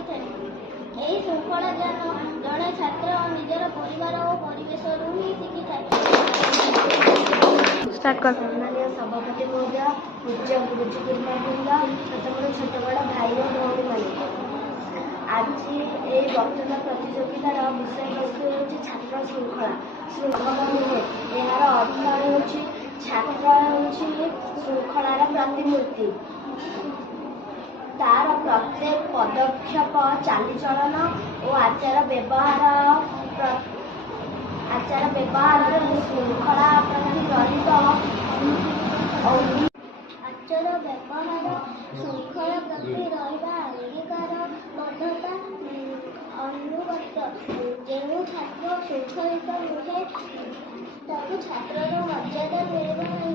କରିଥାଏ। ଏହି ଶୃଙ୍ଖଳା ଜ୍ଞାନ ଜଣେ ଛାତ୍ର ନିଜର ପରିବାର ଓ ପରିବେଶରୁ ହିଁ ଶିଖିଥାଏ। ସମ୍ମାନୀୟ ସଭାପତି ମହୋଦୟ, ପୂଜ୍ୟ ଗୁରୁଜୀ ଗୁରୁମାବୃନ୍ଦ, ମୋର ଛୋଟ ବଡ଼ ଭାଇ ଓ ଭଉଣୀମାନେ, ଆଜି ଏହି ବକ୍ତୃତା ପ୍ରତିଯୋଗିତାର ବିଷୟବସ୍ତୁ ହେଉଛି ଛାତ୍ର ଶୃଙ୍ଖଳା। ଶୃଙ୍ଖଳା ନୁହେଁ, ଏହାର ଅର୍ଥ ହେଉଛି ଛାତ୍ର ହେଉଛି ଶୃଙ୍ଖଳାର ପ୍ରତିମୂର୍ତ୍ତି। ତାର ପ୍ରତ୍ୟେକ ପଦକ୍ଷେପ, ଚାଲିଚଳନ ଓ ଆଚାର ବ୍ୟବହାରରେ ଶୃଙ୍ଖଳା ପ୍ରତି ଜଡ଼ିତ। ଆଚାର ବ୍ୟବହାର ଶୃଙ୍ଖଳା ପ୍ରତି ରହିବା ଅଙ୍ଗୀକାରବଦ୍ଧତା ଅନୁଗତ। ଯେଉଁ ଛାତ୍ର ଶୃଙ୍ଖଳିତ ନୁହେଁ ତାକୁ ଛାତ୍ରର ମର୍ଯ୍ୟାଦା ମିଳିବ ନାହିଁ।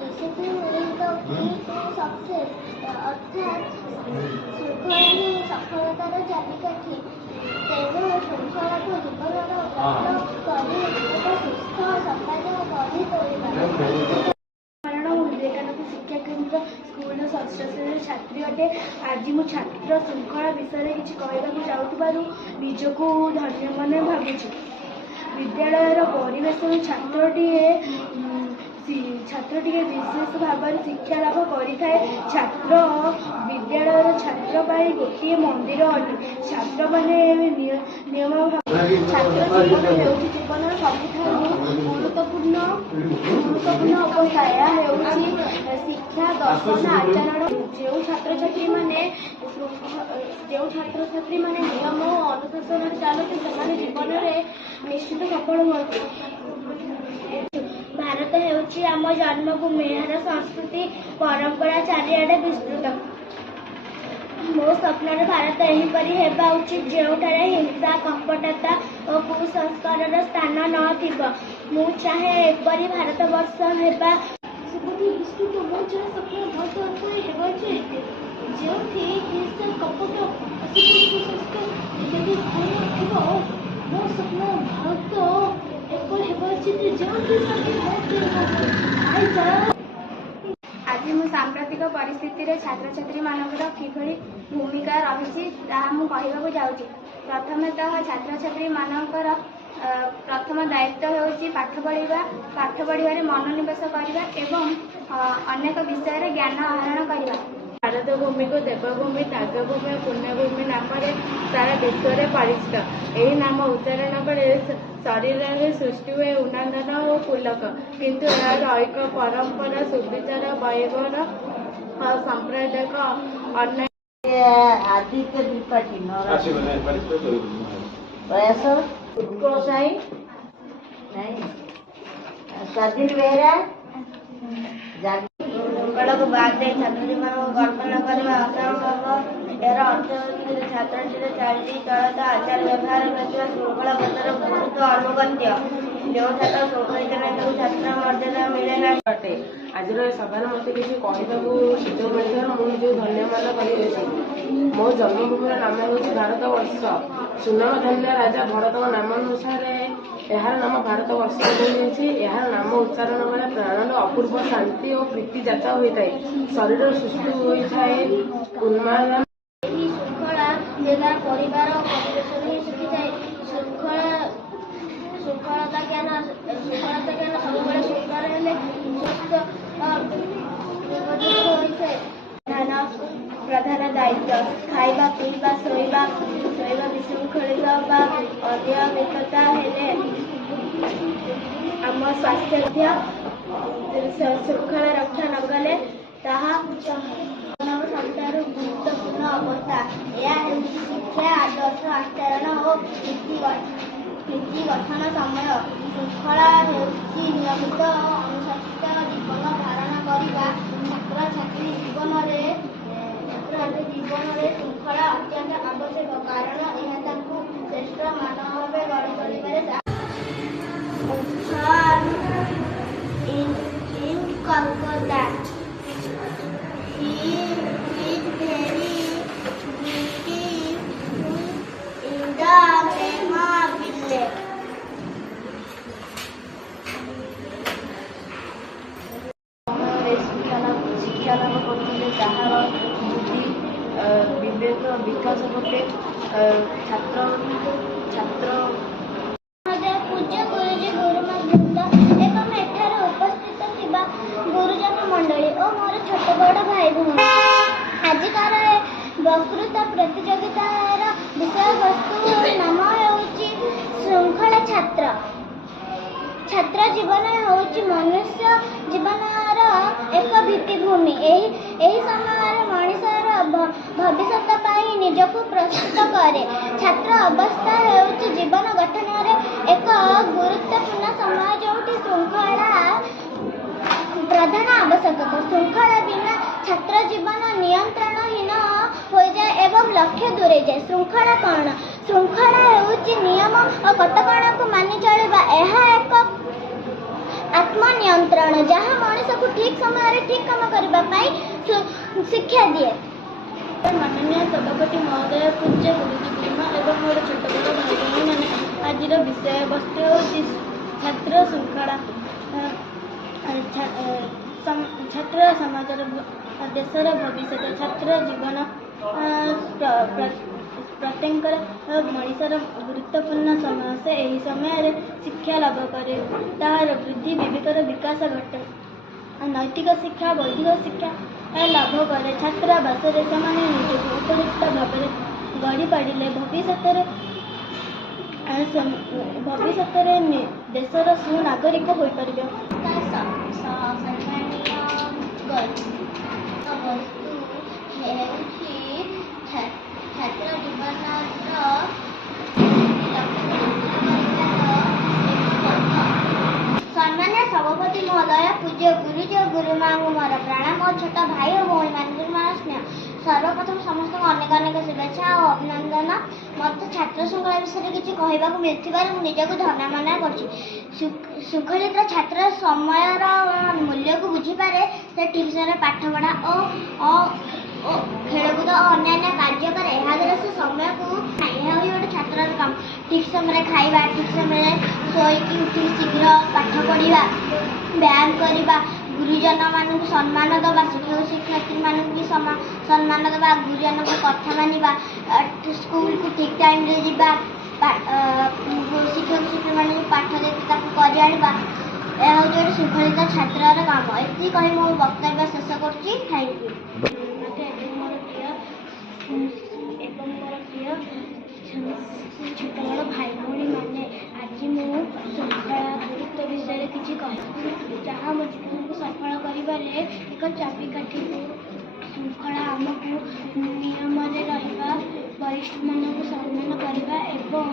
ଡିସିପ୍ଲିନ୍ ଇଜ୍ ଦ କି ଟୁ ସକ୍ସେସ୍, ଅର୍ଥାତ୍ ଶୃଙ୍ଖଳା ହିଁ ସଫଳତାର ଚାବିକାଠି। ତେଣୁ ଶୃଙ୍ଖଳାକୁ ଜୀବନର ବ୍ରତ କରି ଏକ ସୁସ୍ଥ ସମାଜ ଗଢ଼ି ତୋଳିବା। ବିବେକାନନ୍ଦ ଶିକ୍ଷା କେନ୍ଦ୍ର ସ୍କୁଲର ଷଷ୍ଠ ଶ୍ରେଣୀର ଛାତ୍ରୀ ଅଟେ। ଆଜି ମୁଁ ଛାତ୍ର ଶୃଙ୍ଖଳା ବିଷୟରେ କିଛି କହିବାକୁ ଯାଉଥିବାରୁ ନିଜକୁ ଧନ୍ୟ ମନେ ଭାବୁଛି। ବିଦ୍ୟାଳୟର ପରିବେଶରୁ ଛାତ୍ରଟିଏ ବିଶେଷ ଭାବରେ ଶିକ୍ଷା ଲାଭ କରିଥାଏ। ଛାତ୍ର ବିଦ୍ୟାଳୟର ଛାତ୍ର ପାଇଁ ଗୋଟିଏ ମନ୍ଦିର ଅଟେ। ଛାତ୍ରମାନେ ନିୟମ ଛାତ୍ର ଜୀବନ ହେଉଛି ଜୀବନର ସବୁଠାରୁ ଗୁରୁତ୍ୱପୂର୍ଣ୍ଣ ଅବସ୍ଥା। ଏହା ହେଉଛି ଶିକ୍ଷା, ଦର୍ଶନ, ଆଚରଣ। ଯେଉଁ ଛାତ୍ରଛାତ୍ରୀମାନେ ନିୟମ ଓ ଅନୁଶାସନରେ ଚାଲନ୍ତି ସେମାନେ ଜୀବନରେ ନିଶ୍ଚିତ ସଫଳ ହୁଅନ୍ତି। ଭାରତ ହେଉଛି ଆମ ଜନ୍ମଭୂମି। ଏହାର ସଂସ୍କୃତି ପରମ୍ପରା ଚାରିଆଡ଼େ ବିସ୍ତୃତ। ମୋ ସ୍ୱପ୍ନରେ ଭାରତ ଏହିପରି ହେବା ଉଚିତ ଯେଉଁଠାରେ ହିଂସା, କପଟତା ଓ କୁସଂସ୍କାରର ସ୍ଥାନ ନଥିବ। ମୁଁ ଚାହେଁ ଏପରି ଭାରତବର୍ଷ ହେବା ବିସ୍ତୃତ। ମୋ ସ୍ୱପ୍ନ ଭାରତ ହେବା ଉଚିତ ଯେଉଁଠି ହିଂସା, କପଟ, କୁସଂସ୍କାର ଇତ୍ୟାଦି ଥିବ। ମୋ ସ୍ୱପ୍ନ ଭାରତ ଏପରି ହେବା ଉଚିତ ଯେଉଁଠି ଆଜି ମୁଁ ସାମ୍ପ୍ରତିକ ପରିସ୍ଥିତିରେ ଛାତ୍ରଛାତ୍ରୀମାନଙ୍କର କିଭଳି ଭୂମିକା ରହିଛି ତାହା ମୁଁ କହିବାକୁ ଯାଉଛି। ପ୍ରଥମତଃ ଛାତ୍ରଛାତ୍ରୀମାନଙ୍କର ପ୍ରଥମ ଦାୟିତ୍ୱ ହେଉଛି ପାଠ ପଢ଼ିବାରେ ମନୋନିବେଶ କରିବା ଏବଂ ଅନେକ ବିଷୟରେ ଜ୍ଞାନ ଆହରଣ କରିବା। ଭାରତ ଭୂମିକୁ ଦେବଭୂମି, ତ୍ୟାଗଭୂମି ଓ ପୁଣ୍ୟଭୂମି ନାମରେ ସାରା ବିଶ୍ୱରେ ପରିଚିତ। ଏହି ନାମ ଉଚ୍ଚାରଣ ବେଳେ ଶରୀରରେ ସୃଷ୍ଟି ହୁଏ ଉନ୍ନନ୍ଦନ ଓ ପୁଲକ। କିନ୍ତୁ ଏହାର ଐକ୍ୟ, ପରମ୍ପରା, ସୁବିଚାର, ବୈଭବ ଓ ସାମ୍ପ୍ରଦାୟିକ ଅନ୍ୟାୟ ଆଦିତ୍ୟ ତ୍ରିପାଠୀ, ପ୍ରୟାସ ଉତ୍କଳ ସାହି, ସ୍ୱାଧୀନ ବେହେରା ଶୃଙ୍ଖଳାକୁ ବାଦ ଦେଇ ଛାତ୍ର ଜୀବନକୁ କଳ୍ପନା କରିବା ଅସମ୍ଭବ। ଏହାର ଅର୍ଥ ହେଉଛି ଯେ ଛାତ୍ରଟିର ଚାଲିଚଳନ, ଆଚାର ବ୍ୟବହାର ପ୍ରତି ଶୃଙ୍ଖଳାବଦ୍ଧର ଗୁରୁତ୍ୱ ଅନୁଗତ୍ୟ। ଯେଉଁ ଛାତ୍ର ଶୃଙ୍ଖଳିତ ନାହିଁ ତାକୁ ଛାତ୍ର ମର୍ଯ୍ୟାଦା ମିଳେ ନାହିଁ ଅଟେ। ଆଜିର ଏ ସଭାରେ ମୋତେ କିଛି କହିବାକୁ ସୁଯୋଗ ମିଳିଥିବାରୁ ମୁଁ ନିଜକୁ ଧନ୍ୟମନେ କରିଅଛି। ମୋ ଜନ୍ମଭୂମିର ନାମ ହେଉଛି ଭାରତବର୍ଷ। ସୁନାମଧନ୍ୟ ରାଜା ଭରତଙ୍କ ନାମାନୁସାରେ ଏହାର ନାମ ଭାରତବର୍ଷ ହୋଇଯାଇଛି। ଏହାର ନାମ ଉଚ୍ଚାରଣ ବେଳେ ପ୍ରାଣର ଅପୂର୍ବ ଶାନ୍ତି ଓ ପ୍ରୀତି ଜାତ ହୋଇଥାଏ। ଶରୀର ସୃଷ୍ଟି ହୋଇଥାଏ ଉନ୍ମାଦନା। ଏହି ଶୃଙ୍ଖଳା ହେଲା ପରିବାର ଓ ପରିବେଶରୁ ହିଁ ଶିଖିଥାଏ। ଶୃଙ୍ଖଳତା ଜ୍ଞାନ ସବୁବେଳେ ସୁନ୍ଦର ହେଲେ ସୁସ୍ଥ ହୋଇଥାଏ। ପ୍ରଧାନ ଦାୟିତ୍ୱ ଖାଇବା, ପିଇବା, ଶୋଇବା ବିଶୃଙ୍ଖଳିତ ବା ଅନିୟମିତତା ହେଲେ ଆମ ସ୍ୱାସ୍ଥ୍ୟ ଶୃଙ୍ଖଳା ରକ୍ଷା ନ କଲେ ତାହା ସବୁଠାରୁ ଗୁରୁତ୍ୱପୂର୍ଣ୍ଣ ଅବସ୍ଥା। ଏହା ହେଉଛି ଶିକ୍ଷା, ଆଦର୍ଶ, ଆଚରଣ ଓ ନୀତି ଗଠନ ସମୟ। ଶୃଙ୍ଖଳା ହେଉଛି ନିୟମିତ ଅନୁଶାସିତ ଜୀବନ ଧାରଣ କରିବା। ଛାତ୍ରଛାତ୍ରୀ ଜୀବନରେ ଶୃଙ୍ଖଳା ଅତ୍ୟନ୍ତ ଆବଶ୍ୟକ, କାରଣ ଏହା ତାଙ୍କୁ ଶ୍ରେଷ୍ଠ ମାନବ ଭାବେ ଗଢ଼ି ତୋଳିବାରେ Kolkata. He is very beautiful in the Prema village. ଶିକ୍ଷା ଲାଭ କରୁଥିଲେ, ତାହାର ବୁଦ୍ଧି ବିବେକ ବିକାଶ ଘଟେ। ଛାତ୍ର ପୂଜ୍ୟ ଗୁରୁଜୀ ଗୁରୁମା ବୃନ୍ଦ ଏବଂ ଏଠାରେ ଉପସ୍ଥିତ ଥିବା ଗୁରୁଜନ ମଣ୍ଡଳୀ ଓ ମୋର ଛୋଟ ବଡ଼ ଭାଇ ଭଉଣୀ, ଆଜିକାର ବକ୍ତୃତା ପ୍ରତିଯୋଗିତାର ବିଷୟବସ୍ତୁ ନାମ ହେଉଛି ଶୃଙ୍ଖଳା ଛାତ୍ର। ଛାତ୍ର ଜୀବନ ହେଉଛି ମନୁଷ୍ୟ ଜୀବନର ଏକ ଭିତ୍ତିଭୂମି। ଏହି ସମୟରେ ମଣିଷର ଭବିଷ୍ୟତ ପାଇଁ ନିଜକୁ ପ୍ରସ୍ତୁତ କରେ। ଛାତ୍ର ଅବସ୍ଥା ହେଉଛି ଜୀବନ ଗଠନର ଏକ ଗୁରୁତ୍ୱପୂର୍ଣ୍ଣ ସମୟ, ଯେଉଁଠି ଶୃଙ୍ଖଳା ପ୍ରଧାନ ଆବଶ୍ୟକତା। ଶୃଙ୍ଖଳା ବିନା ଛାତ୍ର ଜୀବନ ନିୟନ୍ତ୍ରଣହୀନ ହୋଇଯାଏ ଏବଂ ଲକ୍ଷ୍ୟ ଦୂରେଇଯାଏ। ଶୃଙ୍ଖଳା କ'ଣ? ଶୃଙ୍ଖଳା ହେଉଛି ନିୟମ ଓ କଟକଣାକୁ ମାନି ଚଳିବା। ଏହା ଏକ ଆତ୍ମନିୟନ୍ତ୍ରଣ ଯାହା ମଣିଷକୁ ଠିକ୍ ସମୟରେ ଠିକ୍ କାମ କରିବା ପାଇଁ ଶିକ୍ଷା ଦିଏ। ମାନନୀୟ ସଭାପତି ମହୋଦୟ, ପୂଜ୍ୟ ଗୁରୁଜୀ ଗୁରୁମା ଏବଂ ମୋର ଛୋଟ ବଡ଼ ଭାଇ ଭଉଣୀମାନେ, ଆଜିର ବିଷୟବସ୍ତୁ ହେଉଛି ଛାତ୍ର ଶୃଙ୍ଖଳା। ଛାତ୍ର ସମାଜର ଦେଶର ଭବିଷ୍ୟତ। ଛାତ୍ର ଜୀବନ ପ୍ରତ୍ୟେକଙ୍କର ମଣିଷର ଗୁରୁତ୍ୱପୂର୍ଣ୍ଣ ସମୟ। ସେ ଏହି ସମୟରେ ଶିକ୍ଷା ଲାଭ କରେ, ତାହାର ବୃଦ୍ଧି ବିବେକର ବିକାଶ ଘଟେ, ନୈତିକ ଶିକ୍ଷା ବୌଦ୍ଧିକ ଶିକ୍ଷା ଲାଭ କରେ। ଛାତ୍ରାବାସରେ ସେମାନେ ନିଜକୁ ଉପଯୁକ୍ତ ଭାବରେ ଗଢ଼ି ପାରିଲେ ଭବିଷ୍ୟତରେ ଦେଶର ସୁନାଗରିକ ହୋଇପାରିବେ। ଛାତ୍ର ଜୀବନର ସମ୍ମାନୀୟ ସଭାପତି ମହୋଦୟ, ପୂଜ୍ୟ ଗୁରୁଜୀ ଓ ଗୁରୁମାଙ୍କୁ ମୋର ପ୍ରଣାମ ଓ ଛୋଟ ଭାଇ ଓ ଭଉଣୀମାନଙ୍କୁ ମୋର ସ୍ନେହ। ସର୍ବପ୍ରଥମ ସମସ୍ତଙ୍କୁ ଅନେକ ଅନେକ ଶୁଭେଚ୍ଛା ଓ ଅଭିନନ୍ଦନ। ମୋତେ ଛାତ୍ର ଶୃଙ୍ଖଳା ବିଷୟରେ କିଛି କହିବାକୁ ମିଳିଥିବାରୁ ମୁଁ ନିଜକୁ ଧନ୍ୟ ମନେ କରୁଛି। ଶୃଙ୍ଖଳିତ ଛାତ୍ର ସମୟର ମୂଲ୍ୟକୁ ବୁଝିପାରେ। ସେ ଠିକ୍ ସମୟରେ ପାଠପଢ଼ା ଓ ଖେଳକୁଦ ଓ ଅନ୍ୟାନ୍ୟ କାର୍ଯ୍ୟ କରେ। ଏହାଦ୍ୱାରା ସେ ସମୟକୁ ଏହା ହେଉଛି ଗୋଟେ ଛାତ୍ରର କାମ। ଠିକ୍ ସମୟରେ ଖାଇବା, ଠିକ୍ ସମୟରେ ଶୋଇକି ଉଠିକି ଶୀଘ୍ର ପାଠ ପଢ଼ିବା, ବ୍ୟାୟାମ କରିବା, ଗୁରୁଜନମାନଙ୍କୁ ସମ୍ମାନ ଦେବା, ଶିକ୍ଷକ ଶିକ୍ଷୟିତ୍ରୀମାନଙ୍କୁ ବି ସମ୍ମାନ ଦେବା, ଗୁରୁଜନଙ୍କ କଥା ମାନିବା, ସ୍କୁଲକୁ ଠିକ୍ ଟାଇମ୍ରେ ଯିବା, ଶିକ୍ଷକ ଶିକ୍ଷୟିତ୍ରୀମାନଙ୍କୁ ପାଠ ଦେଇକି ତାକୁ କରି ଆଣିବା। ଏହା ହେଉଛି ଗୋଟେ ଶୃଙ୍ଖଳିତ ଛାତ୍ରର କାମ। ଏତିକି କହି ମୁଁ ବକ୍ତବ୍ୟ ଶେଷ କରୁଛି। Thank you. ଏବଂ ମୋର ପ୍ରିୟ ଛୋଟ ବଡ଼ ଭାଇ ଭଉଣୀମାନେ, ଆଜି ମୁଁ ଶୃଙ୍ଖଳା ଗୁରୁତ୍ୱ ବିଷୟରେ କିଛି କହିବି, ଯାହା ମୋ ଜୀବନକୁ ସଫଳ କରିବାରେ ଏକ ଚାବିକାଠି। ଶୃଙ୍ଖଳା ଆମକୁ ନିୟମରେ ରହିବା, ବରିଷ୍ଠମାନଙ୍କୁ ସମ୍ମାନ କରିବା ଏବଂ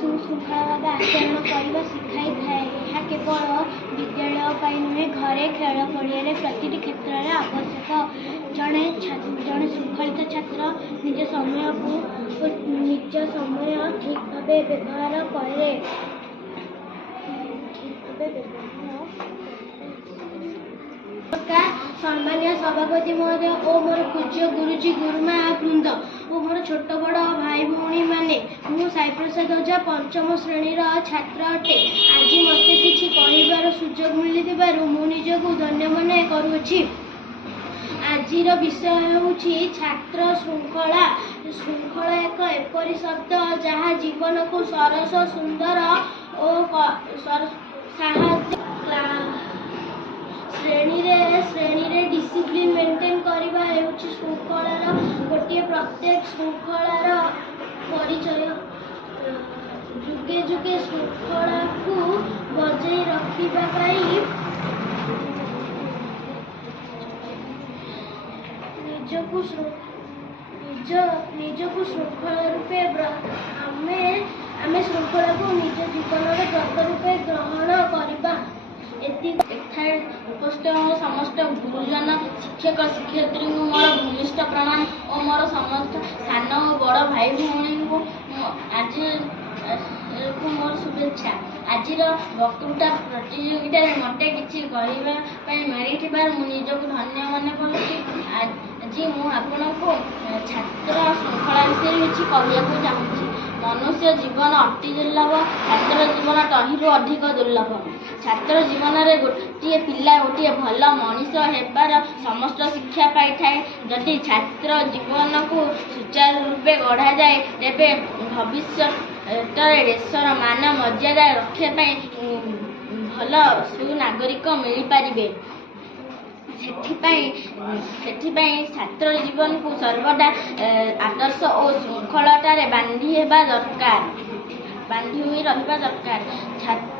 ସୁଶୃଙ୍ଖଳ ଭାବେ ଆଚରଣ କରିବା ଶିଖାଇଥାଏ। ଏହା କେବଳ ବିଦ୍ୟାଳୟ ପାଇଁ ନୁହେଁ, ଘରେ, ଖେଳ ପଡ଼ିଆରେ, ପ୍ରତିଟି କ୍ଷେତ୍ରରେ ଆବଶ୍ୟକ। ଜଣେ ଶୃଙ୍ଖଳିତ ଛାତ୍ର ନିଜ ସମୟ ଠିକ୍ ଭାବେ ବ୍ୟବହାର କରେ। ନମସ୍କାର ସମ୍ମାନୀୟ ସଭାପତି ମହୋଦୟ ଓ ମୋର ପୂଜ୍ୟ ଗୁରୁଜୀ ଗୁରୁମା ବୃନ୍ଦ ଓ ମୋର ଛୋଟ ବଡ଼ ଭାଇ ଭଉଣୀମାନେ, ମୁଁ ସାଇପ୍ରସାଦ ଓଝା ପଞ୍ଚମ ଶ୍ରେଣୀର ଛାତ୍ର ଅଟେ। ଆଜି ମୋତେ କିଛି କହିବାର ସୁଯୋଗ ମିଳିଥିବାରୁ ମୁଁ ନିଜକୁ ଧନ୍ୟ ମନେ କରୁଅଛି। ଆଜିର ବିଷୟ ହେଉଛି ଛାତ୍ର ଶୃଙ୍ଖଳା। ଶୃଙ୍ଖଳା ଏକ ଏପରି ଶବ୍ଦ ଯାହା ଜୀବନକୁ ସରସ, ସୁନ୍ଦର ଓ ସାହାଯ୍ୟ। ଶ୍ରେଣୀରେ ଡିସିପ୍ଲିନ୍ ମେଣ୍ଟେନ୍ କରିବା ହେଉଛି ଶୃଙ୍ଖଳାର ଗୋଟିଏ ପ୍ରତ୍ୟେକ ଶୃଙ୍ଖଳାର ପରିଚୟ। ଯୁଗେ ଯୁଗେ ଶୃଙ୍ଖଳାକୁ ବଜାଇ ରଖିବା ପାଇଁ ନିଜକୁ ଶୃଙ୍ଖଳ ରୂପେ ଆମେ ଶୃଙ୍ଖଳାକୁ ନିଜ ଜୀବନର ବ୍ରତ ରୂପେ ଗ୍ରହଣ କରିବା। ଏଠାରେ ଉପସ୍ଥିତ ସମସ୍ତ ଗୁରୁଜନ, ଶିକ୍ଷକ ଶିକ୍ଷୟିତ୍ରୀଙ୍କୁ ମୋର ଭୂମିଷ୍ଠ ପ୍ରଣାମ ଓ ମୋର ସମସ୍ତ ସାନ ଓ ବଡ଼ ଭାଇ ଭଉଣୀଙ୍କୁ ମୋର ଶୁଭେଚ୍ଛା। ଆଜିର ବକ୍ତୃତା ପ୍ରତିଯୋଗିତାରେ ମୋତେ କିଛି କହିବା ପାଇଁ ମିଳିଥିବାରୁ ମୁଁ ନିଜକୁ ଧନ୍ୟ ମନେ କରୁଛି। ଆଜି ମୁଁ ଆପଣଙ୍କୁ ଛାତ୍ର ଶୃଙ୍ଖଳା ବିଷୟରେ କିଛି କହିବାକୁ ଚାହୁଁଛି। ମନୁଷ୍ୟ ଜୀବନ ଅତି ଦୁର୍ଲଭ, ଛାତ୍ର ଜୀବନ ତହିଁରୁ ଅଧିକ ଦୁର୍ଲଭ। ଛାତ୍ର ଜୀବନରେ ଗୋଟିଏ ପିଲା ଗୋଟିଏ ଭଲ ମଣିଷ ହେବାର ସମସ୍ତ ଶିକ୍ଷା ପାଇଥାଏ। ଯଦି ଛାତ୍ର ଜୀବନକୁ ସୁଚାରୁ ରୂପେ ଗଢ଼ାଯାଏ, ତେବେ ଭବିଷ୍ୟତରେ ଦେଶର ମାନ ମର୍ଯ୍ୟାଦା ରକ୍ଷା ପାଇଁ ଭଲ ସୁନାଗରିକ ମିଳିପାରିବେ। ସେଥିପାଇଁ ଛାତ୍ର ଜୀବନକୁ ସର୍ବଦା ଆଦର୍ଶ ଓ ଶୃଙ୍ଖଳତାରେ ବାନ୍ଧି ହୋଇ ରହିବା ଦରକାର।